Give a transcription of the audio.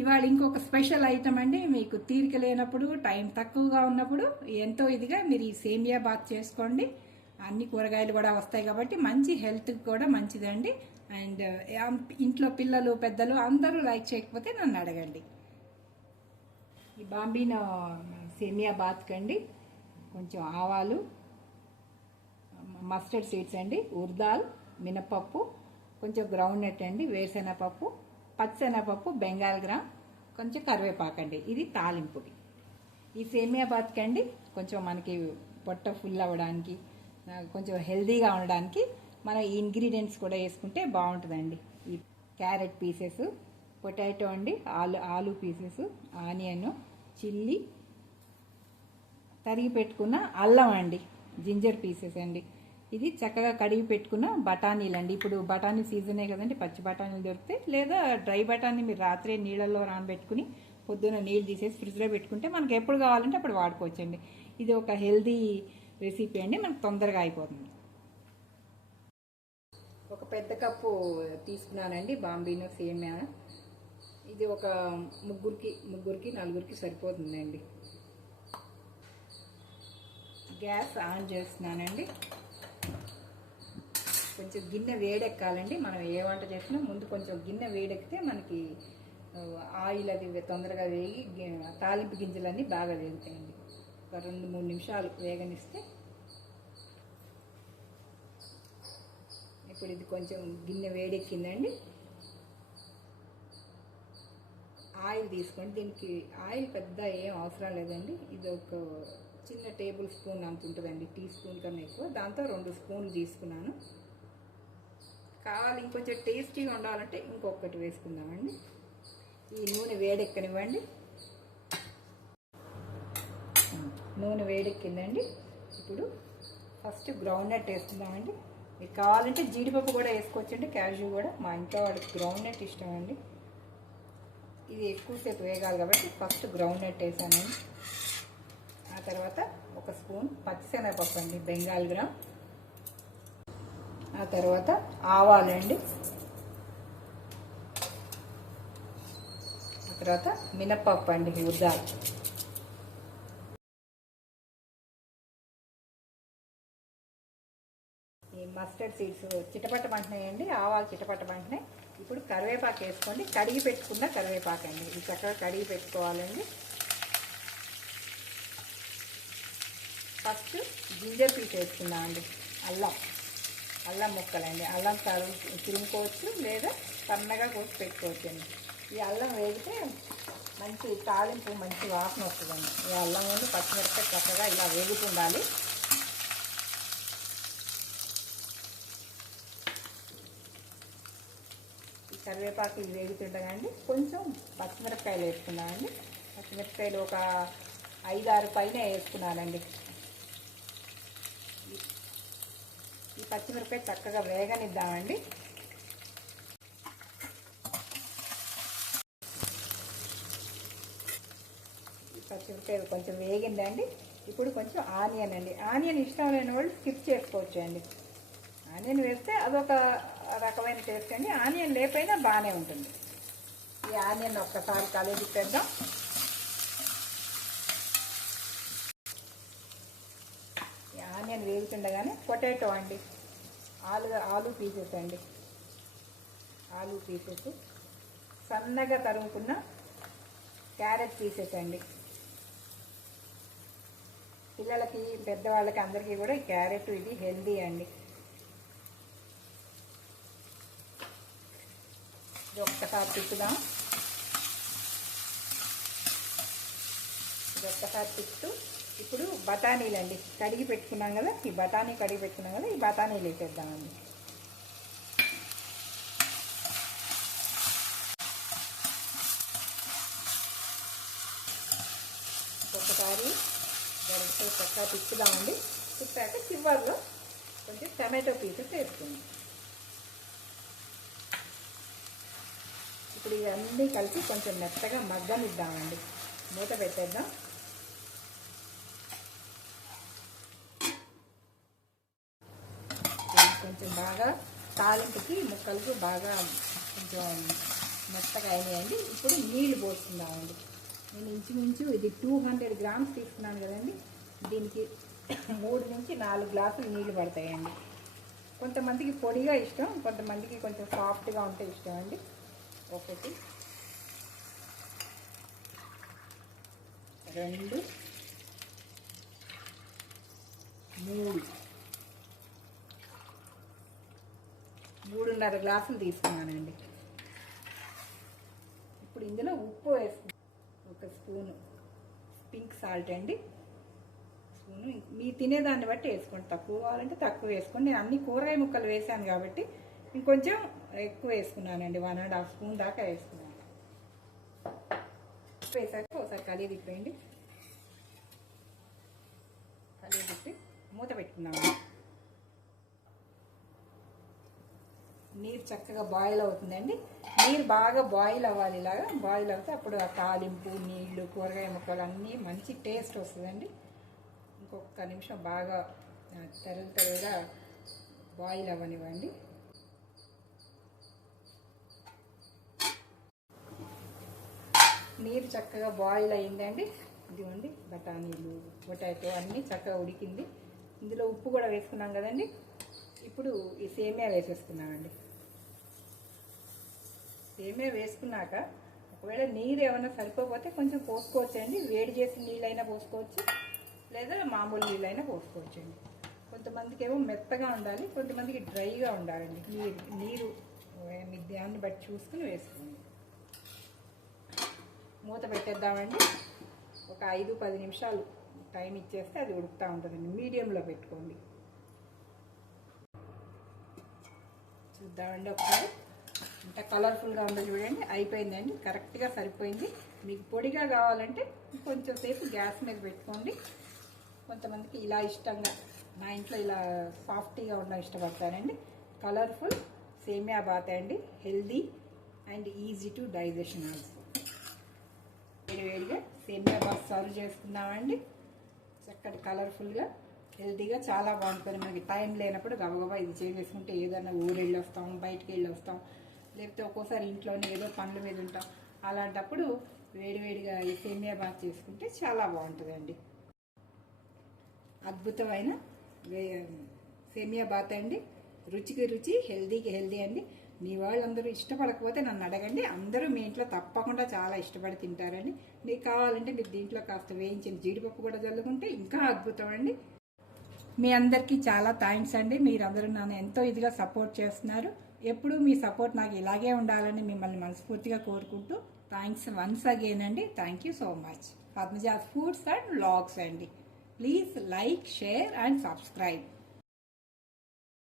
ఇవాళ ఇంకొక special item అండి. మీకు తీరిక లేనప్పుడు, టైం తక్కువగా ఉన్నప్పుడు ఎంతో ఇదిగా మీరు ఈ సేమియా బాత్ చేసుకోండి. అన్ని కూరగాయలు కూడా వస్తాయి కాబట్టి మంచి హెల్త్కి కూడా మంచిదండి. అండ్ ఇంట్లో పిల్లలు పెద్దలు అందరూ లైక్ చేయకపోతే నన్ను అడగండి. ఈ బాంబీనో సేమియా బాత్కి అండి కొంచెం ఆవాలు, మస్టర్డ్ సీడ్స్ అండి, ఉర్దాల్, మినపప్పు, కొంచెం గ్రౌండ్ నట్ అండి, వేరుశెనగపప్పు, పచ్చెనగపప్పు, బెంగాల్ గ్రామ్, కొంచెం కరివేపాకండి. ఇది తాలింపుకి. ఈ సేమియా బాత్కి అండి కొంచెం మనకి పొట్ట ఫుల్ అవ్వడానికి, కొంచెం హెల్దీగా ఉండడానికి మనం ఈ ఇంగ్రీడియంట్స్ కూడా వేసుకుంటే బాగుంటుందండి. ఈ క్యారెట్ పీసెస్, పొటాటో అండి, ఆలు పీసెస్, ఆనియన్, చిల్లీ, తరిగి పెట్టుకున్న అల్లం అండి, జింజర్ పీసెస్ అండి. ఇది చక్కగా కడిగి పెట్టుకున్న బఠానీలు అండి. ఇప్పుడు బఠానీ సీజనే కదండి, పచ్చి బఠానీలు దొరుకుతాయి. లేదా డ్రై బఠానీ మీరు రాత్రి నీళ్ళల్లో నానబెట్టుకుని పొద్దున్న నీళ్ళు తీసేసి ఫ్రిడ్జ్లో పెట్టుకుంటే మనకి ఎప్పుడు కావాలంటే అప్పుడు వాడుకోవచ్చండి. ఇది ఒక హెల్దీ రెసిపీ అండి, మనకు తొందరగా అయిపోతుంది. ఒక పెద్ద కప్పు తీసుకున్నానండి బాంబీనో సేమియా. ఇది ఒక ముగ్గురికి నలుగురికి సరిపోతుందండి. గ్యాస్ ఆన్ చేస్తున్నానండి. కొంచెం గిన్నె వేడెక్కాలండి. మనం ఏ వంట చేసినా ముందు కొంచెం గిన్నె వేడెక్కితే మనకి ఆయిల్ అది తొందరగా వేగి తాలింపు గింజలన్నీ బాగా వేగుతాయండి. ఒక 2-3 నిమిషాలు వేగనిస్తే ఇప్పుడు ఇది కొంచెం గిన్నె వేడెక్కిందండి. ఆయిల్ తీసుకోండి. దీనికి ఆయిల్ పెద్ద ఏం అవసరం లేదండి. ఇది ఒక చిన్న టేబుల్ స్పూన్ అంత ఉంటుందండి, టీ స్పూన్ కన్నా ఎక్కువ. దాంతో 2 స్పూన్లు తీసుకున్నాను. కావాలి ఇంకొంచెం టేస్టీగా ఉండాలంటే ఇంకొకటి వేసుకుందామండి. ఈ నూనె వేడెక్కనివ్వండి. నూనె వేడెక్కిందండి. ఇప్పుడు ఫస్ట్ గ్రౌండ్ నట్ వేసుకుందామండి. మీకు కావాలంటే జీడిపప్పు కూడా వేసుకోవచ్చండి, క్యాష్యూ కూడా. మా ఇంట్లో వాడికి గ్రౌండ్ నట్ ఇష్టం అండి. ఇది ఎక్కువసేపు వేగాలి కాబట్టి ఫస్ట్ గ్రౌండ్ నట్ వేసానండి. ఆ తర్వాత ఒక స్పూన్ పచ్చిశనగపప్పు అండి, బెంగాల్ గ్రామ్. ఆ తర్వాత ఆవాలండి. ఆ తర్వాత మినపప్పు అండి, ఉద్దాలు. ఈ మస్టర్డ్ సీడ్స్ చిటపట్టమంటున్నాయండి, ఆవాలు చిటపట్టమంటున్నాయి. ఇప్పుడు కరివేపాకు వేసుకోండి. కడిగి పెట్టుకున్న కరివేపాకు అండి, ఇది చక్కగా కడిగి పెట్టుకోవాలండి. ఫస్ట్ జింజర్ పీస్ వేసుకుందామండి, అల్లం ముక్కలండి. అల్లం తురుముకోవచ్చు లేదా సన్నగా కోసి పెట్టుకోవచ్చు అండి. ఈ అల్లం వేగితే మంచి తాలింపు, మంచి వాసన వస్తుందండి. ఈ అల్లం ముందు పచ్చిమిరపకాయ చక్కగా ఇలా వేగుతుండాలి. ఈ కరివేపాకు ఇది వేగుతుండగాండి కొంచెం పచ్చిమిరపకాయలు వేసుకున్నానండి. పచ్చిమిరపకాయలు ఒక 5-6 పైన వేసుకున్నానండి. ఈ పచ్చిమిరపకాయ చక్కగా వేగనిద్దామండి. ఈ పచ్చిమిరపకాయ కొంచెం వేగిందండి. ఇప్పుడు కొంచెం ఆనియన్ అండి. ఆనియన్ ఇష్టం లేని వాళ్ళు స్కిప్ చేసుకోవచ్చు అండి. ఆనియన్ వేస్తే అదొక రకమైన టేస్ట్ అండి. ఆనియన్ లేకపోయినా బాగానే ఉంటుంది. ఈ ఆనియన్ ఒక్కసారి కలిపి పెద్దాం. ఆనియన్ వేగుతుండగానే పొటాటో అండి, ఆలు పీసెస్ అండి, ఆలు పీసెస్, సన్నగా తరుగుకున్న క్యారెట్ పీసెస్ అండి. పిల్లలకి పెద్దవాళ్ళకి అందరికీ కూడా ఈ క్యారెట్ ఇది హెల్దీ అండి. ఇది ఒక్కసారి తిప్పుదాం. ఇది ఒక్కసారి తిప్పుతూ ఇప్పుడు బఠానీలు అండి, కడిగి పెట్టుకున్నాం కదా, ఈ బఠానీ కడిగి పెట్టుకున్నాం కదా, ఈ బఠానీలు వేసేద్దామండి. ఒక్కొక్కసారి గరిటెతో చక్కగా తిప్పుదామండి. తిప్పాక చివర్లో కొంచెం టమాటో పీసెస్ వేసుకుందాం. ఇప్పుడు ఇవన్నీ కలిపి కొంచెం మెత్తగా మగ్గనిద్దామండి. మూత పెట్టేద్దాం. కొంచెం బాగా తాలింపుకి ముక్కలకు బాగా కొంచెం మెత్తగా అయినాయండి. ఇప్పుడు నీళ్లు పోసుకుందామండి. నేను ఇంచుమించు ఇది 200 గ్రామ్స్ తీసుకున్నాను కదండి. దీనికి 3 నుంచి 4 గ్లాసులు నీళ్లు పడతాయండి. కొంతమందికి పొడిగా ఇష్టం, కొంతమందికి కొంచెం సాఫ్ట్గా ఉంటే ఇష్టం అండి. 1 2 3 3.5 గ్లాసులు తీసుకున్నానండి. ఇప్పుడు ఇందులో ఉప్పు వేసుకున్నాను. 1 స్పూను పింక్ సాల్ట్ అండి. స్పూను మీ తినేదాన్ని బట్టి వేసుకోండి. తక్కువ కావాలంటే తక్కువ వేసుకోండి. నేను అన్ని కూరగాయ ముక్కలు వేసాను కాబట్టి ఇంకొంచెం ఎక్కువ వేసుకున్నానండి. 1.5 స్పూన్ దాకా వేసుకున్నాను. వేసాక ఒకసారి కలిగి తిప్పేయండి. కలిగి తిప్పి మూత పెట్టుకున్నాము. నీరు చక్కగా బాయిల్ అవుతుందండి. నీరు బాగా బాయిల్ అవ్వాలి. ఇలాగా బాయిల్ అవుతే అప్పుడు ఆ తాలింపు, నీళ్లు, కూరగాయ ముక్కలు అన్నీ మంచి టేస్ట్ వస్తుందండి. ఇంకొక నిమిషం బాగా తరుగుగా బాయిల్ అవ్వనివ్వండి. నీరు చక్కగా బాయిల్ అయిందండి. ఇదిగోండి బఠానీలు, పొటాటో అన్నీ చక్కగా ఉడికింది. ఇందులో ఉప్పు కూడా వేసుకున్నాం కదండి. ఇప్పుడు ఈ సేమియా వేసేసుకున్నామండి. సేమియా వేసుకున్నాక ఒకవేళ నీరు ఏమైనా సరిపోతే కొంచెం పోసుకోవచ్చండి. వేడి చేసి నీళ్ళైనా పోసుకోవచ్చు, లేదా మామూలు నీళ్ళైనా పోసుకోవచ్చండి. కొంతమందికి ఏమో మెత్తగా ఉండాలి, కొంతమందికి డ్రైగా ఉండాలండి. నీరు మీ దాన్ని బట్టి చూసుకుని వేసుకోండి. మూత పెట్టేద్దామండి. ఒక 5-10 నిమిషాలు టైం ఇచ్చేస్తే అది ఉడుకుతూ ఉంటుందండి. మీడియంలో పెట్టుకోండి. చూద్దామండి ఒకసారి. ఇంత కలర్ఫుల్గా ఉందో చూడండి. అయిపోయిందండి, కరెక్ట్గా సరిపోయింది. మీకు పొడిగా కావాలంటే కొంచెం సేపు గ్యాస్ మీద పెట్టుకోండి. కొంతమందికి ఇలా ఇష్టంగా, నా ఇంట్లో ఇలా సాఫ్టీగా ఉండడం ఇష్టపడతానండి. కలర్ఫుల్ సేమియా బాత్ అండి. Healthy and easy to digestion also. వేడివేడిగా సేమియా బాత్ సర్వ్ చేసుకుందామండి. చక్కటి కలర్ఫుల్గా హెల్తీగా చాలా బాగుంటుంది. మనకి టైం లేనప్పుడు గబగబా ఇది చేసేసుకుంటే ఏదైనా ఊరెళ్ళి వస్తాం, బయటికి వెళ్ళి వస్తాం, లేకపోతే ఒక్కోసారి ఇంట్లోనే ఏదో పనుల మీద ఉంటాం. అలాంటప్పుడు వేడివేడిగా ఈ సేమియా బాత్ చేసుకుంటే చాలా బాగుంటుందండి. అద్భుతమైన సేమియా బాత్ అండి. రుచికి రుచి, హెల్దీకి హెల్దీ అండి. మీ వాళ్ళందరూ ఇష్టపడకపోతే నన్ను అడగండి. అందరూ మీ ఇంట్లో తప్పకుండా చాలా ఇష్టపడి తింటారండి. మీకు కావాలంటే మీరు దీంట్లో కాస్త వేయించిన జీడిపప్పు కూడా చల్లుకుంటే ఇంకా అద్భుతం అండి. మీ అందరికీ చాలా థ్యాంక్స్ అండి. మీరందరూ నన్ను ఎంతో ఇదిగా సపోర్ట్ చేస్తున్నారు. ఎప్పుడూ మీ సపోర్ట్ నాకు ఇలాగే ఉండాలని మిమ్మల్ని మనస్ఫూర్తిగా కోరుకుంటూ థ్యాంక్స్ వన్స్ అగైన్ అండి. Thank you so much. Padmaja's foods and vlogs అండి. Please like, share and subscribe.